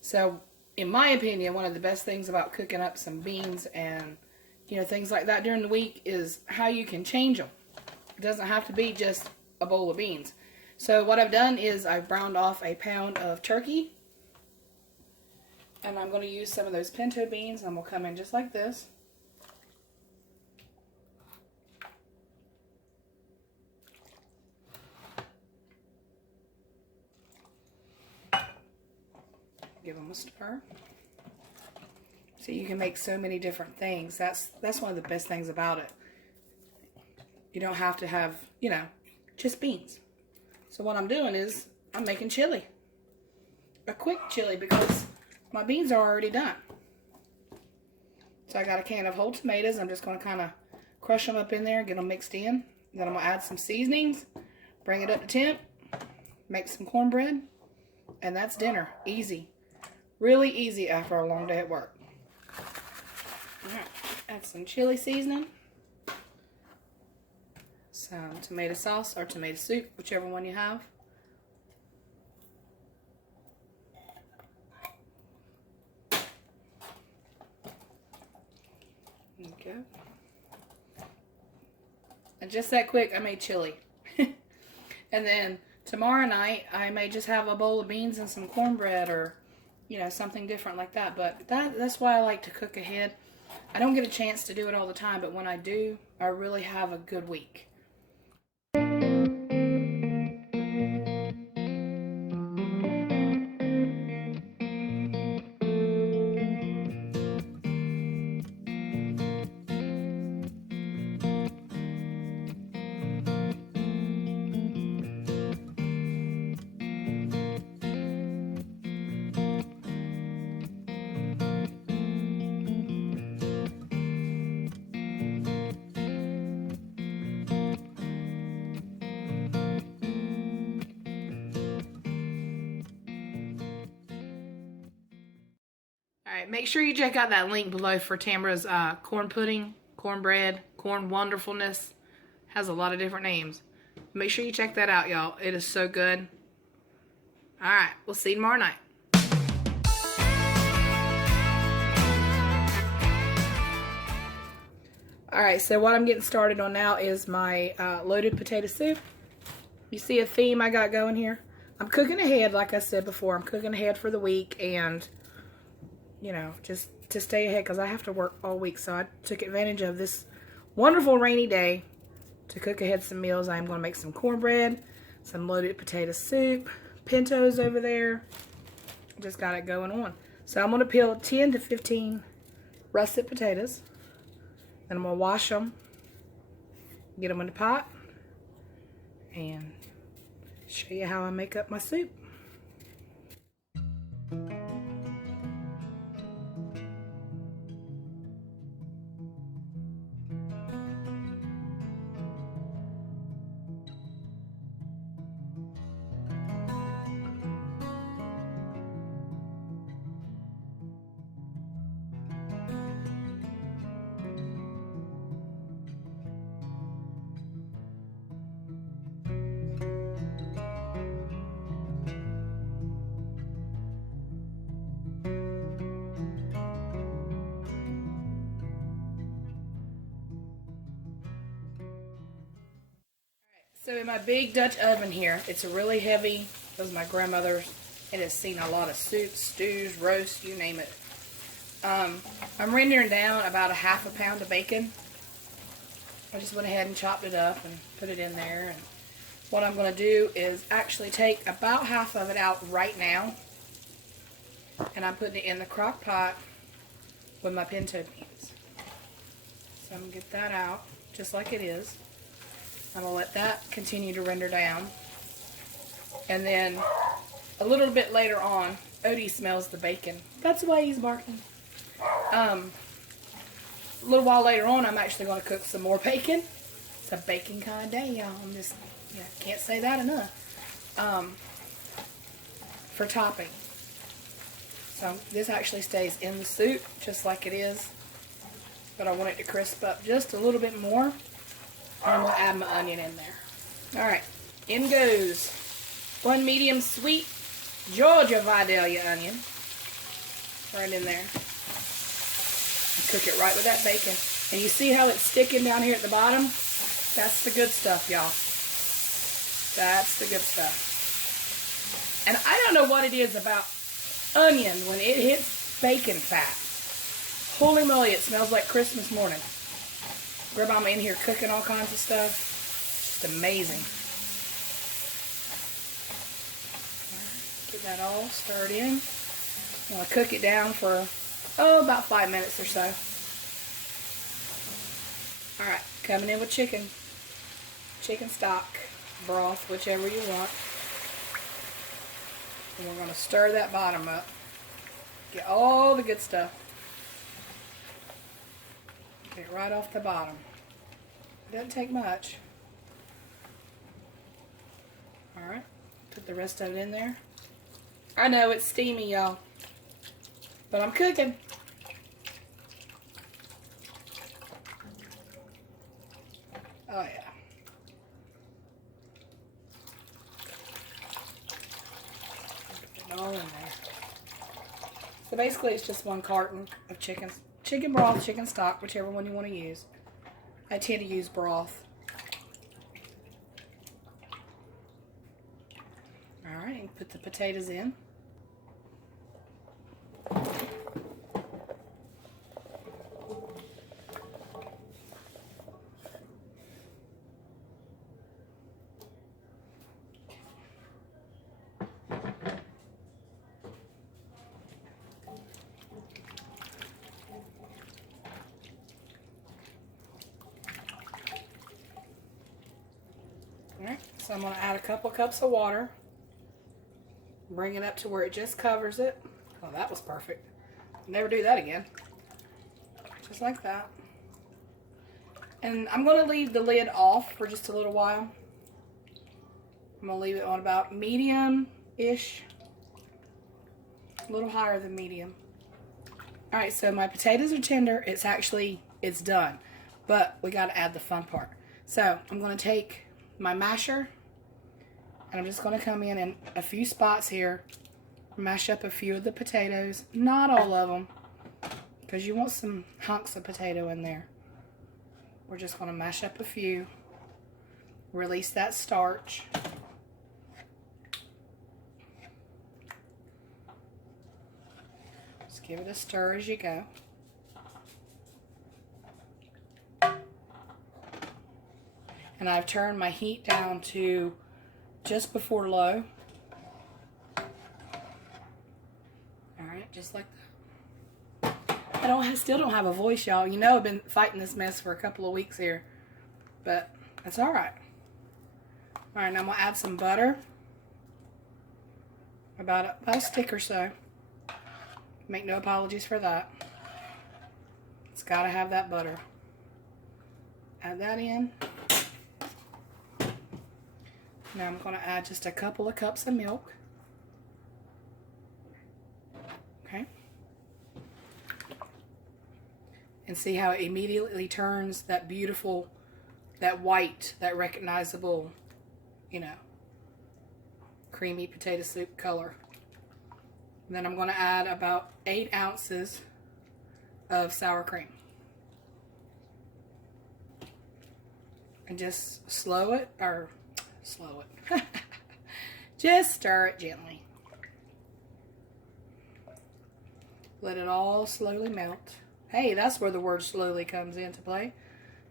So, in my opinion, one of the best things about cooking up some beans and, things like that during the week is how you can change them. It doesn't have to be just a bowl of beans. So, what I've done is I've browned off a pound of turkey. And I'm going to use some of those pinto beans. And I'm going to come in just like this. Give them a stir. So you can make so many different things. That's one of the best things about it. You don't have to have, just beans. So what I'm doing is I'm making chili. A quick chili because my beans are already done. So I got a can of whole tomatoes. I'm just going to kind of crush them up in there and get them mixed in. Then I'm going to add some seasonings, bring it up to temp, make some cornbread, and that's dinner. Easy. Really easy after a long day at work. Alright, add some chili seasoning, some tomato sauce or tomato soup, whichever one you have. Okay. And just that quick, I made chili. And then tomorrow night, I may just have a bowl of beans and some cornbread or something different like that. But that's why I like to cook ahead. I don't get a chance to do it all the time, but when I do, I really have a good week. Alright, make sure you check out that link below for Tamara's corn pudding, cornbread, corn wonderfulness. Has a lot of different names. Make sure you check that out, y'all. It is so good. Alright, we'll see you tomorrow night. Alright, so what I'm getting started on now is my loaded potato soup. You see a theme I got going here? I'm cooking ahead, like I said before. I'm cooking ahead for the week and just to stay ahead because I have to work all week. So I took advantage of this wonderful rainy day to cook ahead some meals. I'm going to make some cornbread, some loaded potato soup, pintos over there. Just got it going on. So I'm going to peel 10 to 15 russet potatoes. Then I'm going to wash them, get them in the pot, and show you how I make up my soup. So in my big Dutch oven here, it's a really heavy, it was my grandmother's. It has seen a lot of soups, stews, roasts, you name it. I'm rendering down about 1/2 pound of bacon. I just went ahead and chopped it up and put it in there. And what I'm going to do is actually take about half of it out right now. And I'm putting it in the crock pot with my pinto beans. So I'm going to get that out just like it is. I'm going to let that continue to render down. And then a little bit later on, Odie smells the bacon. That's why he's barking. A little while later on, I'm actually going to cook some more bacon. It's a bacon kind of day, y'all. I'm just, can't say that enough. For topping. So this actually stays in the soup just like it is. But I want it to crisp up just a little bit more. And I'm going to add my onion in there. Alright, in goes 1 medium sweet Georgia Vidalia onion. Right in there. Cook it right with that bacon. And you see how it's sticking down here at the bottom? That's the good stuff, y'all. That's the good stuff. And I don't know what it is about onion when it hits bacon fat. Holy moly, it smells like Christmas morning. Grandmama in here cooking all kinds of stuff. It's amazing. Get that all stirred in. I'm going to cook it down for about 5 minutes or so. Alright, coming in with chicken. Chicken stock, broth, whichever you want. And we're going to stir that bottom up. Get all the good stuff. Get it right off the bottom. It doesn't take much. Alright, put the rest of it in there. I know it's steamy, y'all. But I'm cooking. Oh yeah. Put it all in there. So basically it's just 1 carton of chicken broth, chicken stock, whichever one you want to use. I tend to use broth. Alright, put the potatoes in. Alright, so I'm going to add a couple cups of water. Bring it up to where it just covers it. Oh, that was perfect. Never do that again. Just like that. And I'm going to leave the lid off for just a little while. I'm going to leave it on about medium-ish. A little higher than medium. Alright, so my potatoes are tender. It's done. But we got to add the fun part. So, I'm going to take my masher, and I'm just going to come in a few spots here, mash up a few of the potatoes, not all of them, because you want some hunks of potato in there. We're just going to mash up a few, release that starch. Just give it a stir as you go. And I've turned my heat down to just before low. Alright, just like that. I still don't have a voice, y'all. You know I've been fighting this mess for a couple of weeks here. But that's alright. Alright, now I'm going to add some butter. About a stick or so. Make no apologies for that. It's got to have that butter. Add that in. Now I'm going to add just a couple of cups of milk. Okay. And see how it immediately turns that beautiful, that white, that recognizable, creamy potato soup color. And then I'm going to add about 8 ounces of sour cream. And just slow it, or slow it. Just stir it gently. Let it all slowly melt. Hey, that's where the word slowly comes into play.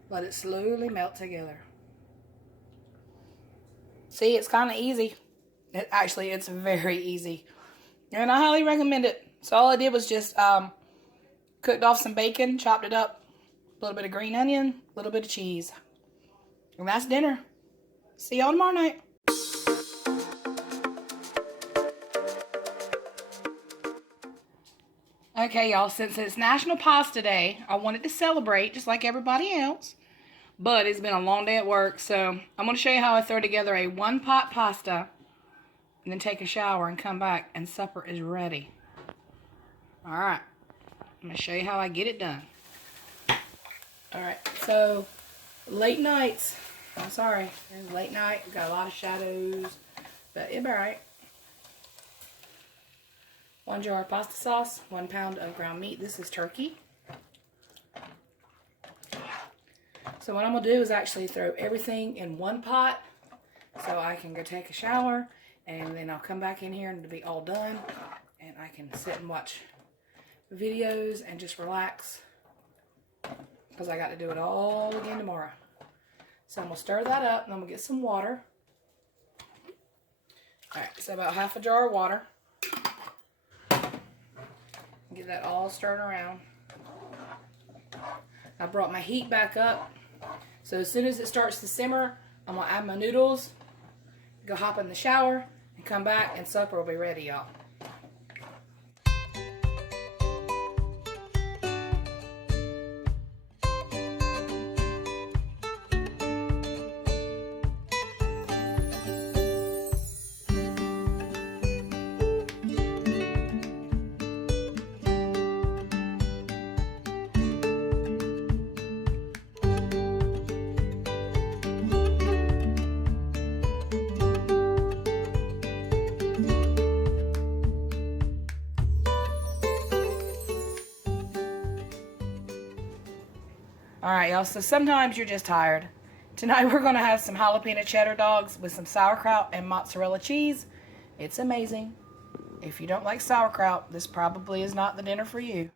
Let it slowly melt together. See, it's kind of easy. Actually, it's very easy. And I highly recommend it. So all I did was just cooked off some bacon, chopped it up, a little bit of green onion, a little bit of cheese. And that's dinner. See y'all tomorrow night. Okay, y'all, since it's National Pasta Day, I wanted to celebrate just like everybody else. But it's been a long day at work, so I'm going to show you how I throw together a one-pot pasta and then take a shower and come back and supper is ready. Alright, I'm going to show you how I get it done. Alright, so late nights, I'm sorry, it's late night, we've got a lot of shadows, but it'll be alright. 1 jar of pasta sauce, 1 pound of ground meat. This is turkey. So what I'm going to do is actually throw everything in one pot so I can go take a shower, and then I'll come back in here and it'll be all done, and I can sit and watch videos and just relax because I got to do it all again tomorrow. So I'm going to stir that up and I'm going to get some water. Alright, so about half a jar of water. Get that all stirred around. I brought my heat back up. So as soon as it starts to simmer, I'm going to add my noodles, go hop in the shower, and come back and supper will be ready, y'all. Alright, y'all, so sometimes you're just tired. Tonight we're going to have some jalapeno cheddar dogs with some sauerkraut and mozzarella cheese. It's amazing. If you don't like sauerkraut, this probably is not the dinner for you.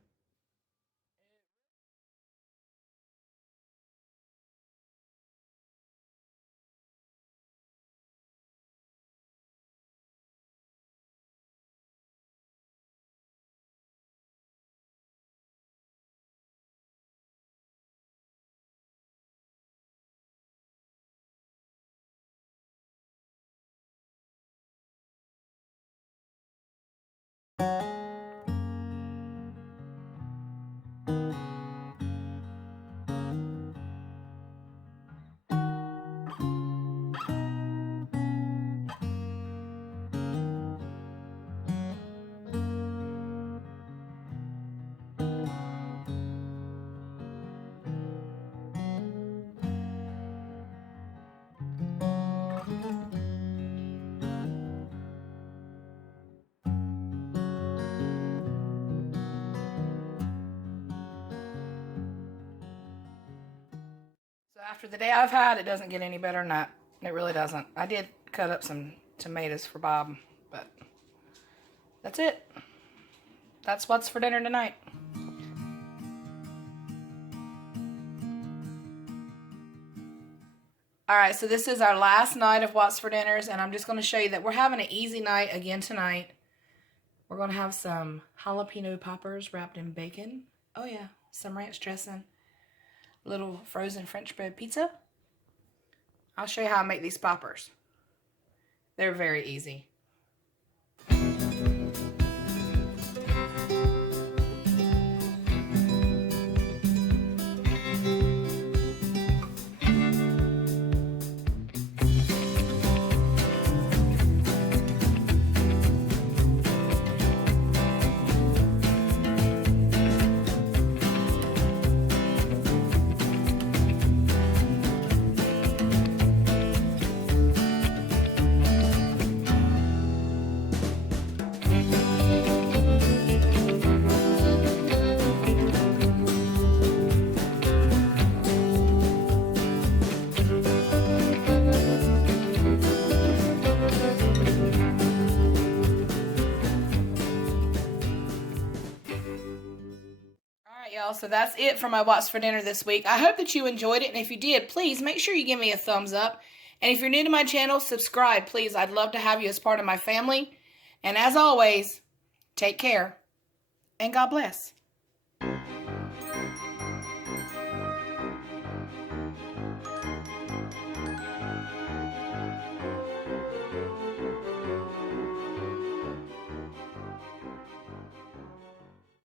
After the day I've had, it doesn't get any better than that. It really doesn't. I did cut up some tomatoes for Bob, but that's it. That's what's for dinner tonight. Alright, so this is our last night of what's for dinners, and I'm just going to show you that we're having an easy night again tonight. We're going to have some jalapeno poppers wrapped in bacon. Oh yeah, some ranch dressing. Little frozen French bread pizza. I'll show you how I make these poppers. They're very easy. So that's it for my What's for Dinner this week. I hope that you enjoyed it, and if you did, please make sure you give me a thumbs up. And if you're new to my channel, subscribe, please. I'd love to have you as part of my family. And as always, take care, and God bless.